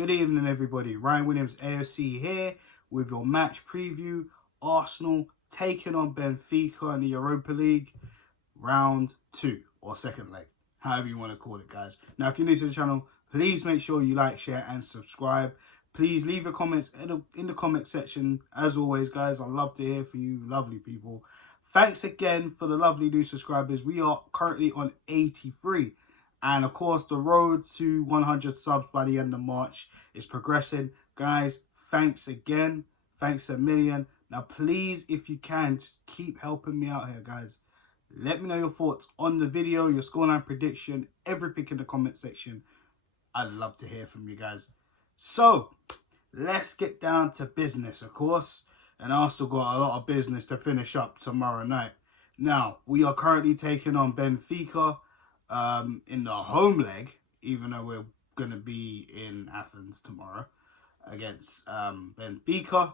Good evening, everybody. Ryan Williams, AFC here with your match preview. Arsenal taking on Benfica in the Europa League, round 2 or second leg, however you want to call it, guys. Now, if you're new to the channel, please make sure you like, share, and subscribe. Please leave your comments in the comment section. As always, guys, I'd love to hear from you, lovely people. Thanks again for the lovely new subscribers. We are currently on 83. And of course, the road to 100 subs by the end of March is progressing. Guys, thanks again. Thanks a million. Now, please, if you can, just keep helping me out here, guys. Let me know your thoughts on the video, your scoreline prediction, everything in the comment section. I'd love to hear from you guys. So, let's get down to business, of course. And I also got a lot of business to finish up tomorrow night. Now, we are currently taking on Benfica in the home leg, even though we're going to be in Athens tomorrow against Benfica.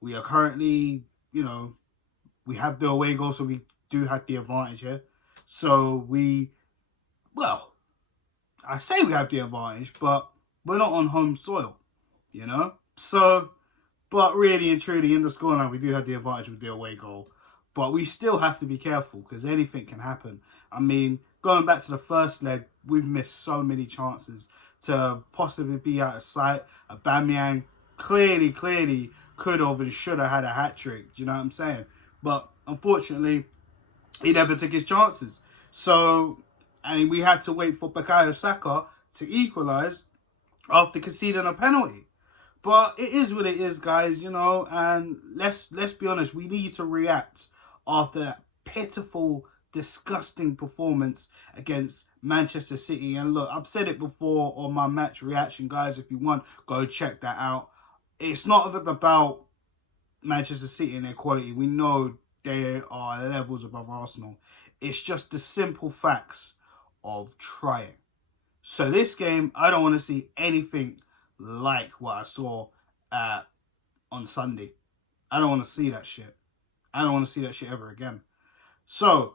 We are currently, we have the away goal, so we do have the advantage here. So I say we have the advantage, but we're not on home soil, So, but really and truly, in the scoreline, we do have the advantage with the away goal. But we still have to be careful because anything can happen. I mean, going back to the first leg, we've missed so many chances to possibly be out of sight. Aubameyang clearly could have and should have had a hat-trick. Do you know what I'm saying? But unfortunately, he never took his chances. So, and we had to wait for Bukayo Saka to equalise after conceding a penalty. But it is what it is, guys, and let's be honest, we need to react after that pitiful, disgusting performance against Manchester City. And look, I've said it before on my match reaction, guys. If you want, go check that out. It's not about Manchester City and their quality. We know they are levels above Arsenal. It's just the simple facts of trying. So this game, I don't want to see anything like what I saw on Sunday. I don't want to see that shit. I don't want to see that shit ever again. So,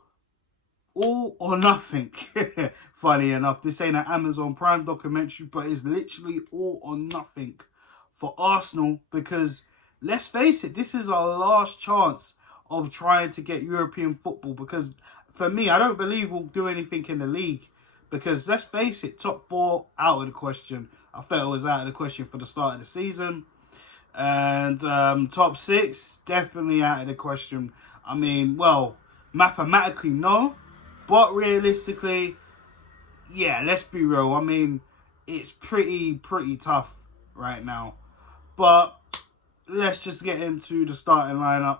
all or nothing. Funny enough, this ain't an Amazon Prime documentary, but it's literally all or nothing for Arsenal because, let's face it, this is our last chance of trying to get European football because, for me, I don't believe we'll do anything in the league because, let's face it, top 4 out of the question. I felt it was out of the question for the start of the season. And top 6, definitely out of the question. I mean, well, mathematically, no. But realistically, yeah, let's be real. I mean, it's pretty tough right now. But let's just get into the starting lineup.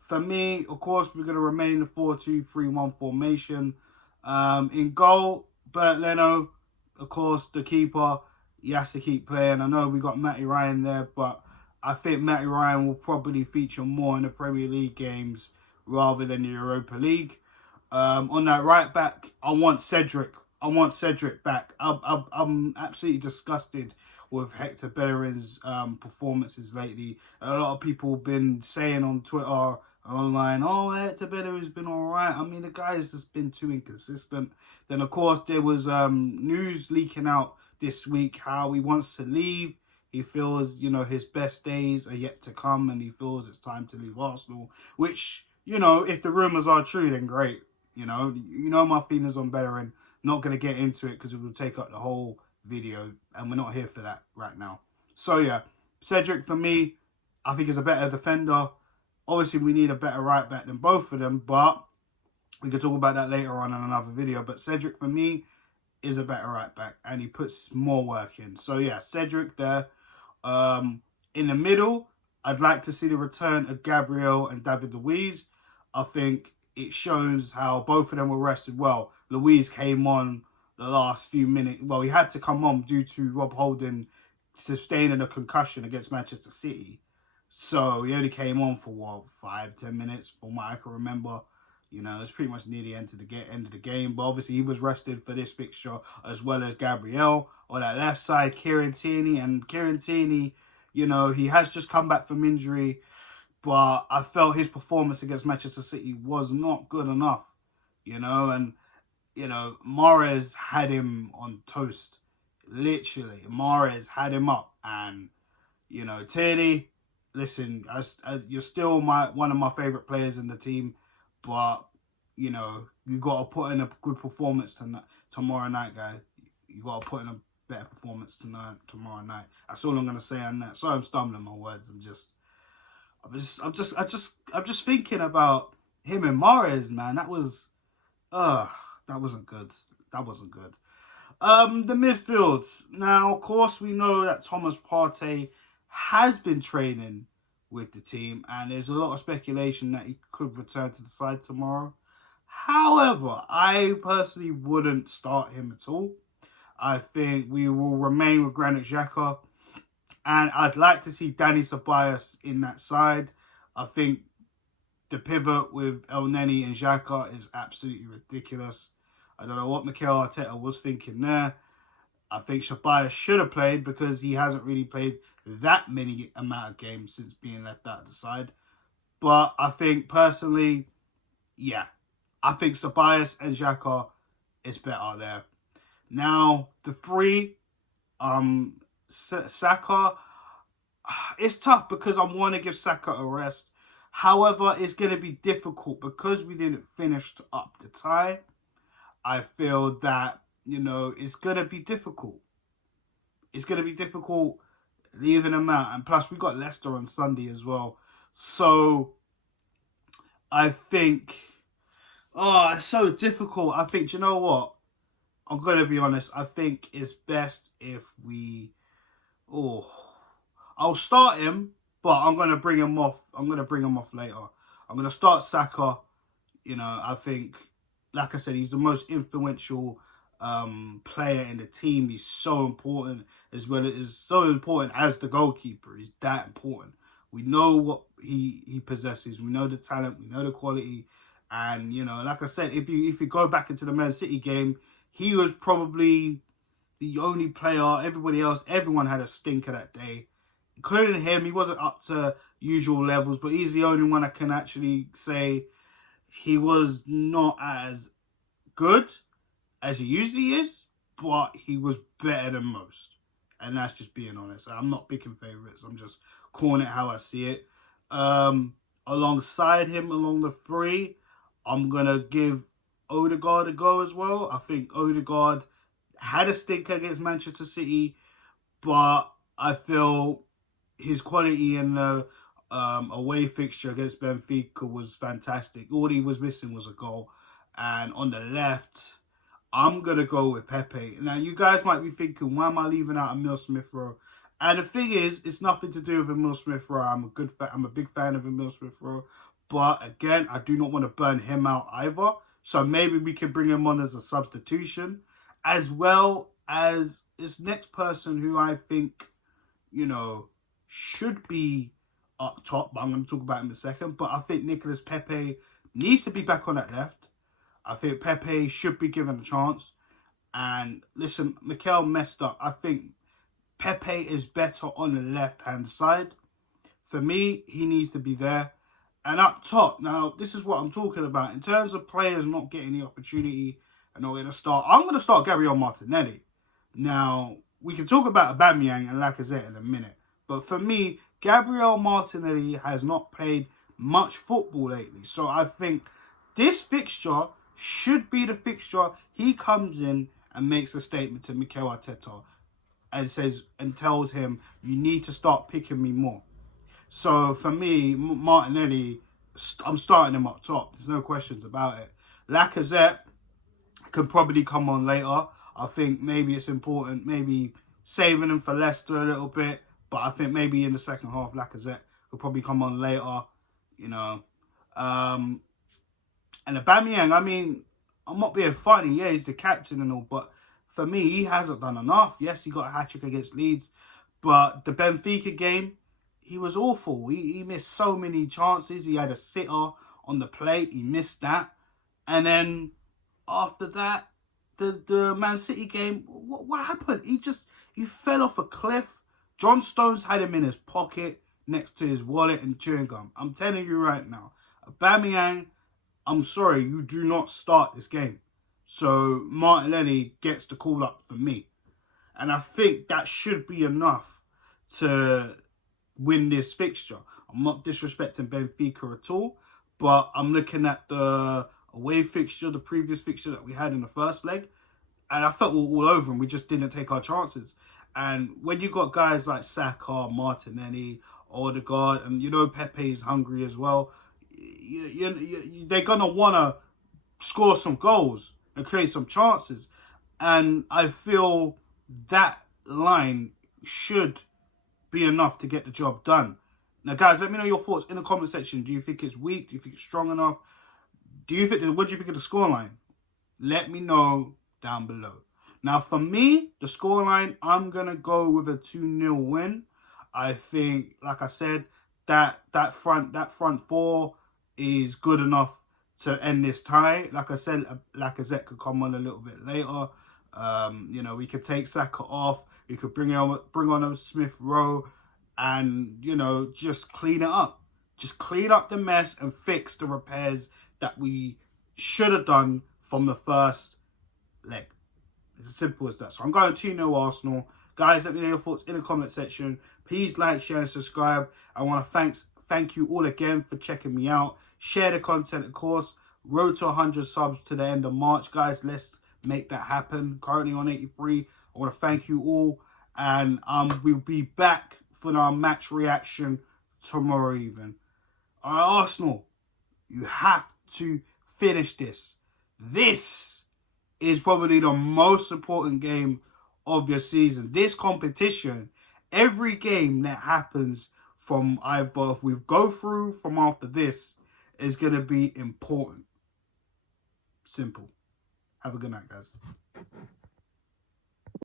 For me, of course, we're going to remain in the 4-2-3-1 formation. In goal, Bert Leno, of course, the keeper. He has to keep playing. I know we got Matty Ryan there, but I think Matty Ryan will probably feature more in the Premier League games rather than the Europa League. On that right back, I want Cedric. I want Cedric back. I'm absolutely disgusted with Hector Bellerin's performances lately. A lot of people have been saying on Twitter, online, oh, Hector Bellerin's been all right. I mean, the guy has just been too inconsistent. Then, of course, there was news leaking out this week how he wants to leave. He feels, his best days are yet to come and he feels it's time to leave Arsenal, which, if the rumours are true, then great. You know my feelings on Bellerin. Not going to get into it because it will take up the whole video and we're not here for that right now. So, yeah, Cedric, for me, I think is a better defender. Obviously, we need a better right back than both of them, but we can talk about that later on in another video. But Cedric, for me, is a better right back and he puts more work in. So yeah, Cedric there. In the middle, I'd like to see the return of Gabriel and David Luiz. I think it shows how both of them were rested well. Luiz came on the last few minutes. Well, he had to come on due to Rob Holding sustaining a concussion against Manchester City. So he only came on for 5-10 minutes from what I can remember. It's pretty much near the end of the game. But obviously, he was rested for this fixture, as well as Gabriel. On that left side, Kieran Tierney. And Kieran Tierney, he has just come back from injury. But I felt his performance against Manchester City was not good enough. And, Mahrez had him on toast. Literally, Mahrez had him up, and Tierney. Listen, you're still one of my favorite players in the team, but you got to put in a good performance tomorrow night, guys. You got to put in a better performance tomorrow night. That's all I'm gonna say on that. Sorry, I'm stumbling my words. I'm just thinking about him and Mahrez, man. That wasn't good. That wasn't good. The midfield. Now, of course, we know that Thomas Partey has been training with the team, and there's a lot of speculation that he could return to the side tomorrow. However, I personally wouldn't start him at all. I think we will remain with Granit Xhaka, and I'd like to see Dani Ceballos in that side. I think the pivot with El Neni and Xhaka is absolutely ridiculous. I don't know what Mikel Arteta was thinking there. I think Ceballos should have played because he hasn't really played that many amount of games since being left out of the side. But I think personally, yeah, I think Ceballos and Xhaka is better there. Now, the three, Saka, it's tough because I want to give Saka a rest. However, it's going to be difficult because we didn't finish up the tie. I feel that, it's going to be difficult. It's going to be difficult leaving them out. And plus, we got Leicester on Sunday as well. So, I think, it's so difficult. I think, you know what? I'm going to be honest. I think it's best if I'll start him, but I'm going to bring him off. I'm going to bring him off later. I'm going to start Saka. I think, like I said, he's the most influential player in the team. He's so important, as well as so important as the goalkeeper. He's that important. We know what he possesses. We know the talent. We know the quality. And, like I said, if you go back into the Man City game, he was probably the only player. Everyone had a stinker that day, including him. He wasn't up to usual levels, but he's the only one I can actually say he was not as good as he usually is, but he was better than most. And that's just being honest. I'm not picking favourites. I'm just calling it how I see it. Alongside him, along the three, I'm going to give Odegaard a go as well. I think Odegaard had a stinker against Manchester City, but I feel his quality in the away fixture against Benfica was fantastic. All he was missing was a goal. And on the left, I'm going to go with Pepe. Now, you guys might be thinking, why am I leaving out Emile Smith-Rowe? And the thing is, it's nothing to do with Emile Smith-Rowe. I'm a big fan of Emile Smith-Rowe. But again, I do not want to burn him out either. So maybe we can bring him on as a substitution, as well as this next person who I think, should be up top. But I'm going to talk about him in a second. But I think Nicolas Pepe needs to be back on that left. I think Pepe should be given a chance. And listen, Mikel messed up. I think Pepe is better on the left-hand side. For me, he needs to be there. And up top, now, this is what I'm talking about. In terms of players not getting the opportunity and not going to start, I'm going to start Gabriel Martinelli. Now, we can talk about Aubameyang and Lacazette in a minute. But for me, Gabriel Martinelli has not played much football lately. So I think this fixture should be the fixture he comes in and makes a statement to Mikel Arteta and tells him, you need to start picking me more. So for me, Martinelli, I'm starting him up top. There's no questions about it. Lacazette could probably come on later. I think maybe it's important, maybe saving him for Leicester a little bit. But I think maybe in the second half, Lacazette could probably come on later, And Aubameyang, I mean, I'm not being funny. Yeah, he's the captain and all. But for me, he hasn't done enough. Yes, he got a hat-trick against Leeds. But the Benfica game, he was awful. He missed so many chances. He had a sitter on the plate. He missed that. And then after that, the Man City game, what happened? He fell off a cliff. John Stones had him in his pocket next to his wallet and chewing gum. I'm telling you right now. Aubameyang, I'm sorry, you do not start this game. So Martinelli gets the call up for me. And I think that should be enough to win this fixture. I'm not disrespecting Benfica at all, but I'm looking at the away fixture, the previous fixture that we had in the first leg, and I felt we were all over and we just didn't take our chances. And when you got guys like Saka, Martinelli, Odegaard, and you know Pepe's hungry as well, they're going to want to score some goals and create some chances. And I feel that line should be enough to get the job done. Now, guys, let me know your thoughts in the comment section. Do you think it's weak? Do you think it's strong enough? What do you think of the scoreline? Let me know down below. Now, for me, the scoreline, I'm going to go with a 2-0 win. I think, like I said, that front four is good enough to end this tie. Like I said, Lacazette could come on a little bit later. You know, we could take Saka off. We could bring on a Smith Rowe and, you know, just clean it up. Just clean up the mess and fix the repairs that we should have done from the first leg. It's as simple as that. So I'm going 2-0 Arsenal. Guys, let me know your thoughts in the comment section. Please like, share, and subscribe. I want to thank you all again for checking me out. Share the content, of course. Road to 100 subs to the end of March. Guys, let's make that happen. Currently on 83. I want to thank you all. And we'll be back for our match reaction tomorrow evening. All right, Arsenal, you have to finish this. This is probably the most important game of your season. This competition, every game that happens from either if we go through from after this is going to be important. Simple. Have a good night, guys.